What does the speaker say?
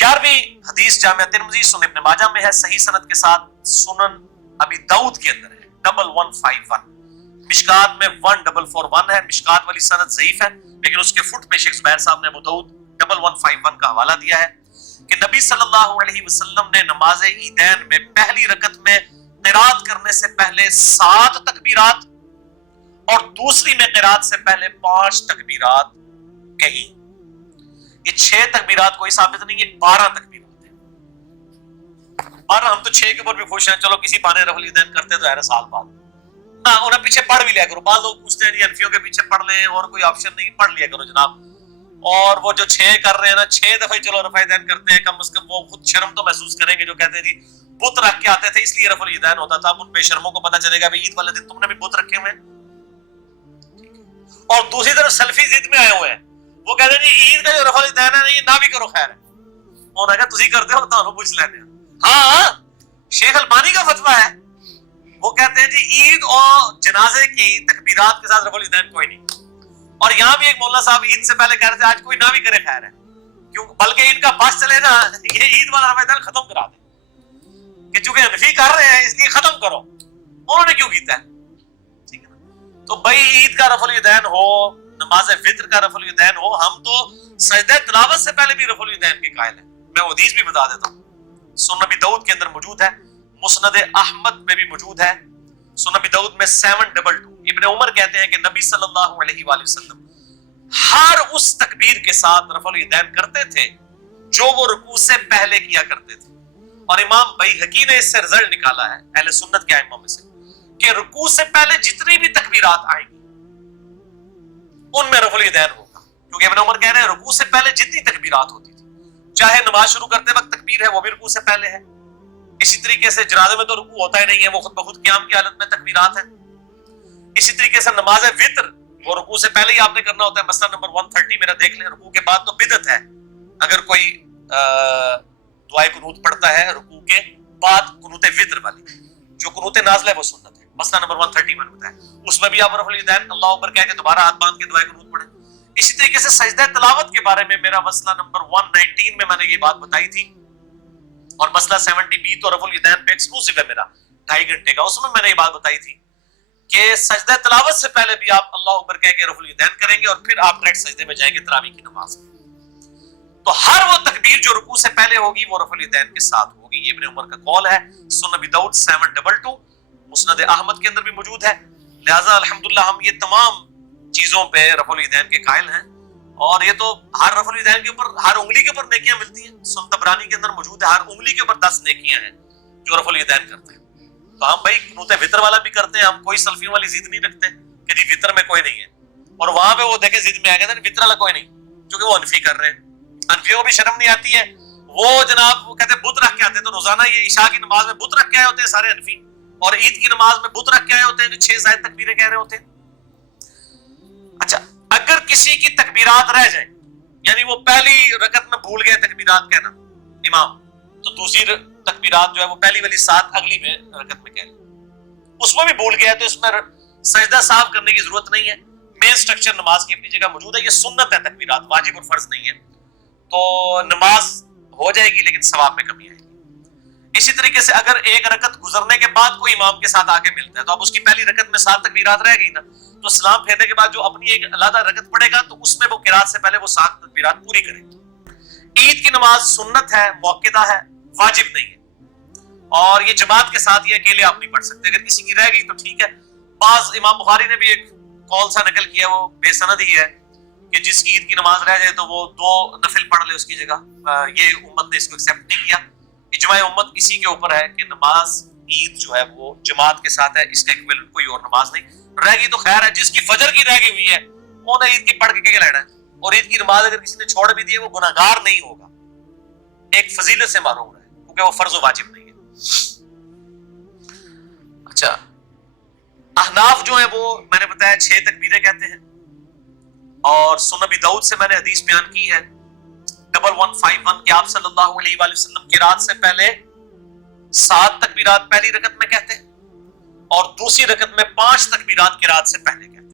11वीं हदीस जामिया तिरमिज़ी सुनन इब्न माजा में है, सही सनद के साथ सुनन अबी दाऊद के अंदर है 1151, मिशकात में 1441 है। मिशकात वाली सनद ज़ईफ है, लेकिन उसके फुट पे शेख ज़ुबैर साहब ने अबू दाऊद 1151 का हवाला दिया है कि नबी सल्लल्लाहु अलैहि वसल्लम ने नमाज ईदैन में पहली रकत में क़िरात करने से पहले 7 तकबीरात और दूसरी में क़िरात से पहले 5 तकबीरात कही। ये 6 तकबीरात कोई साबित नहीं है, 12 तकबीरात है। 12 हम तो 6 के ऊपर भी खुश हैं, चलो किसी बहाने रफल ईदैन करते तो है साल बाद ना, उन्हें पीछे पढ़ भी लिया करो। बाद लोग पूछते हैं हनफियों के पीछे पढ़ लें और कोई ऑप्शन नहीं, पढ़ लिया करो जनाब। और वो जो 6 कर रहे हैं ना, 6 दफे चलो रफल ईदैन करते हैं, कम से कम वो खुद शर्म तो महसूस करेंगे जो कहते हैं जी बुत रख के आते थे इसलिए रफल ईदैन होता था। अब उन बेशर्मों को पता चलेगा भाई ईद वाले दिन तुमने भी बुत रखे हुए हैं। और दूसरी तरफ सल्फी जिद में आए हुए हैं, वो कहते हैं जी ईद का जो रफल ईदैन है ये ना भी करो खैर है। उन्होंने कहा तुसी करते हो तो पूछ लेने। हाँ, शेख अल्बानी का फतवा है, वो कहते हैं जी ईद और जनाजे की तकबीरात के साथ रफल ईदैन कोई नहीं। और यहाँ भी एक मौलाना साहब ईद से पहले कह रहे थे आज कोई ना भी करे खैर है, क्यों बल्कि इनका बस चले ना ये ईद वाला रफल ईदैन खत्म करा दे कि चूंकि हनफी कर रहे हैं इसलिए खत्म करो। उन्होंने क्यों किया है? ठीक है ना। तो भाई ईद का रफल ईदैन हो, नमाज फित्र का रफल ईदैन हो, हम तो सजदे तिलावत से पहले भी रफल ईदैन के कायल हैं। मैं हदीस भी बता देता हूँ, सुनन अबी दाऊद के अंदर मौजूद है, मुस्नद अहमद में भी मौजूद है। सुनन अबी दाऊद में 722 इब्न उमर कहते हैं कि नबी सल्लल्लाहु अलैहि वसल्लम हर उस तकबीर के साथ रफल ईदैन करते थे जो वो रुकू से पहले किया करते थे। और इमाम बैहकी ने इससे रिजल्ट निकाला है अहले सुन्नत के आइम्मा में से कि रुकू से पहले जितनी भी तकबीरात आएंगी उनमें रफल ईदैन होगा, क्योंकि इब्न उमर कह रहे हैं रुकू से पहले जितनी तकबीरात होती थी, चाहे नमाज शुरू करते वक्त तकबीर है वो भी रुकू से पहले है। इसी तरीके से जनाजे में तो रुकू होता ही नहीं है, वो खुद बखुद क़याम की हालत में तकबीरात है। इसी तरीके से नमाज वित्र वो रुकू से पहले ही आपने करना होता है। मसला नंबर 130 मेरा देख लें, रुकू के बाद तो बिदअत है अगर कोई दुआए कुनूत पढ़ता है रुकू के बाद कुनूत वित्र वाली, जो कुनूत नाज़िल है वो सुन्नत है। मसला नंबर 130 मैंने बताया, उसमें भी आप रफल ईदैन अल्लाह अकबर कह के दोबारा हाथ बांध के दुआए कुनूत पढ़ें। इसी तरीके से सजदा तिलावत के बारे में मेरा मसला नंबर 119 में मैंने ये बात बताई थी, और मसला 70B तो रफल ईदैन पे एक्सक्लूसिव है मेरा 2.5 घंटे का, उसमें मैंने ये बात बताई थी कि सजदा तिलावत से पहले भी आप अल्लाह अकबर कह के रफल ईदैन करेंगे और फिर आप डायरेक्ट सजदे में जाएंगे तरावी की नमाज में। तो हर वो तकबीर जो रुकू से पहले होगी वो रफल ईदैन के साथ होगी। ये इब्न उमर का कौल है। सुनन अबी दाऊद 722 मुस्नद अहमद के अंदर भी मौजूद है। लिहाजा अल्हम्दुलिल्लाह हम ये तमाम चीजों पे रफल ईदैन के कायल हैं, और ये तो हर रफल ईदैन के ऊपर हर उंगली के ऊपर नेकियां मिलती हैं। सुनन तबरानी के अंदर मौजूद है, हर उंगली के ऊपर 10 नेकियां हैं जो रफल ईदैन करते हैं। तो हम भाई कुनूत वित्र वाला भी करते हैं, हम कोई सल्फियों वाली जिद नहीं रखते कि जी वित्र में कोई नहीं है, और वहां पे वो देखे जिद में आ गए वित्र वाला कोई नहीं, क्योंकि वो हनफी कर रहे हैं। हनफियों को भी शर्म नहीं आती है, वो जनाब वो कहते हैं बुत रख के आते हैं, तो रोजाना ये इशा की नमाज में बुत रख के आए होते हैं सारे हनफी, और ईद की नमाज में बुत रख के आए होते हैं जो 6 जायद तकबीरें कह रहे होते हैं। अच्छा, अगर किसी की तकबीरात रह जाए, यानी वो पहली रकत में भूल गए तकबीरात कहना इमाम, तो दूसरी तकबीरात जो है वो पहली वाली 7 अगली में रकत में कह रहे, उसमें भी भूल गया तो इसमें सजदा साफ करने की जरूरत नहीं है। मेन स्ट्रक्चर नमाज की अपनी जगह मौजूद है। ये सुन्नत है, तकबीरात वाजिब और फर्ज नहीं है, तो नमाज हो जाएगी लेकिन सवाब में कमी आएगी। इसी तरीके से अगर एक रकत गुजरने के बाद कोई इमाम के साथ आके मिलता है तो अब उसकी पहली रकत में 7 तकबीरात रह गई ना, तो सलाम फेरने के बाद जो अपनी एक अलग रकत पड़ेगा तो उसमें वो किरात से पहले वो 7 तकबीरात पूरी करेगी। ईद की नमाज सुन्नत है, मुअक्किदा है, वाजिब नहीं है, और ये जमात के साथ ये अकेले आप नहीं पढ़ सकते। अगर किसी की रह गई तो ठीक है। बाज इमाम बुखारी ने भी एक कौल सा नकल किया, वो बेसनद ही है कि जिसकी ईद की नमाज रह जाए तो वो 2 नफिल पढ़ ले उसकी जगह। ये उम्मत ने इसको एक्सेप्ट नहीं किया। इजमा उम्मत इसी के ऊपर है कि नमाज ईद जो है वो जमात के साथ है, इसका इक्विवेलेंट कोई और नमाज नहीं। रह गई तो खैर है, जिसकी फजर की रह गई हुई है उन्हें ईद की पढ़ के क्या लेना है, और ईद की नमाज अगर किसी ने छोड़ भी दी है वो गुनाहगार नहीं होगा, एक फजीलत से मारूम है, क्योंकि वो फर्ज वाजिब नहीं है। अच्छा, अहनाफ जो है वो मैंने बताया 6 तकबीरें कहते हैं, और सुनन अबी दाऊद से मैंने हदीस बयान की है 1151 कि आप सल्लल्लाहु अलैहि वसल्लम की रात से पहले 7 तकबीरात पहली रकत में कहते हैं और दूसरी रकत में 5 तकबीरात की रात से पहले कहते हैं।